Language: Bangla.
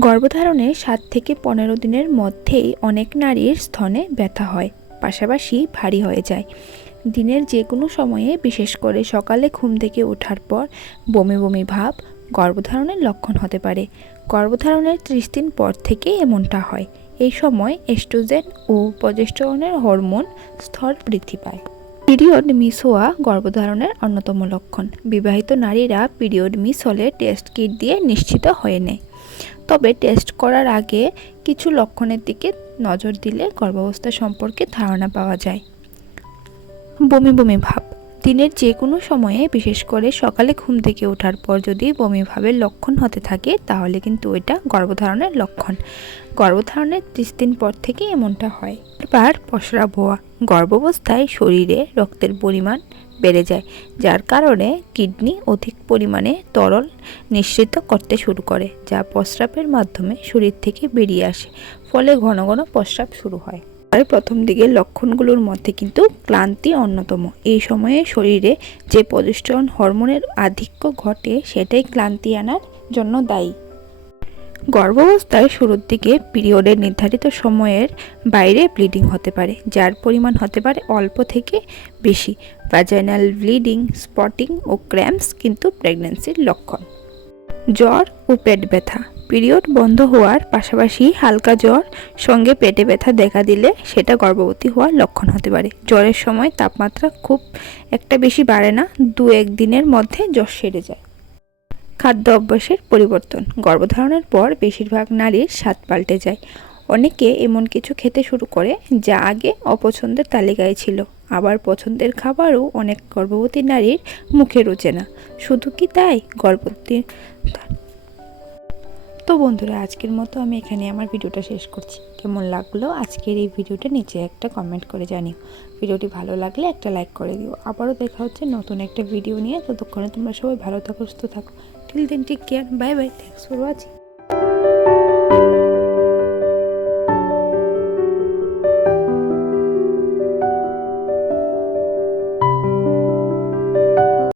গর্ভধারণের সাত থেকে পনেরো দিনের মধ্যেই অনেক নারীর স্তনে ব্যথা হয়, পাশাপাশি ভারী হয়ে যায়। দিনের যে কোনো সময়ে, বিশেষ করে সকালে ঘুম থেকে ওঠার পর, বমি বমি ভাব গর্ভধারণের লক্ষণ হতে পারে। গর্ভধারণের ত্রিশ দিন পর থেকে এমনটা হয়। এই সময় এস্ট্রোজেন ও প্রজেস্টেরনের হরমোন স্তর বৃদ্ধি পায়। পিরিয়ড মিস হওয়া গর্ভধারণের অন্যতম লক্ষণ। বিবাহিত নারীরা পিরিয়ড মিস হলে টেস্ট কিট দিয়ে নিশ্চিত হয়ে নেয়। তবে টেস্ট করার আগে কিছু লক্ষণের দিকে নজর দিলে গর্ভাবস্থা সম্পর্কে ধারণা পাওয়া যায়। বমি বমি ভাব। দিনের যে কোনো সময়ে, বিশেষ করে সকালে ঘুম থেকে ওঠার পর যদি বমি ভাবের লক্ষণ হতে থাকে, তাহলে কিন্তু এটা গর্ভধারণের লক্ষণ। গর্ভধারণের ত্রিশ দিন পর থেকে এমনটা হয়। এবার পসরা বোয়া গর্ভাবস্থায় শরীরে রক্তের পরিমাণ বেড়ে যায়, যার কারণে কিডনি অধিক পরিমাণে তরল নিঃসৃত করতে শুরু করে, যা প্রস্রাবের মাধ্যমে শরীর থেকে বেরিয়ে আসে, ফলে ঘন ঘন প্রস্রাব শুরু হয়। আর প্রথম দিকে লক্ষণগুলোর মধ্যে কিন্তু ক্লান্তি অন্যতম। এই সময়ে শরীরে যে প্রজেস্টেরন হরমোনের আধিক্য ঘটে, সেটাই ক্লান্তি আনার জন্য দায়ী। গর্ভাবস্থায় শুরুর দিকে পিরিয়ডের নির্ধারিত সময়ের বাইরে ব্লিডিং হতে পারে, যার পরিমাণ হতে পারে অল্প থেকে বেশি। ভ্যাজাইনাল ব্লিডিং স্পটিং ও ক্র্যাম্পস কিন্তু প্রেগন্যান্সির লক্ষণ। জ্বর ও পেট ব্যথা। পিরিয়ড বন্ধ হওয়ার পাশাপাশি হালকা জ্বর সঙ্গে পেটে ব্যথা দেখা দিলে সেটা গর্ভবতী হওয়ার লক্ষণ হতে পারে। জ্বরের সময় তাপমাত্রা খুব একটা বেশি বাড়ে না দু এক দিনের মধ্যে জ্বর সেরে যায়। খাদ্য অভ্যাসের পরিবর্তন। গর্ভধারণের পর বেশিরভাগ নারীর স্বাদ পাল্টে যায়। অনেকে এমন কিছু খেতে শুরু করে যা আগে অপছন্দের তালিকায় ছিল। আবার পছন্দের খাবারও অনেক গর্ভবতী নারীর মুখে রোচে না। শুধু কি তাই? গর্ভবতী তো বন্ধুরা, আজকের মতো আমি এখানে আমার ভিডিওটা শেষ করছি। কেমন লাগল আজকের এই ভিডিওটা নিচে একটা কমেন্ট করে জানিও। ভিডিওটি ভালো লাগলে একটা লাইক করে দিও। আবারও দেখা হচ্ছে নতুন একটা ভিডিও নিয়ে। ততক্ষণে তোমরা সবাই ভালো থাকো, সুস্থ থাকো। Till then take care bye bye thanks for watching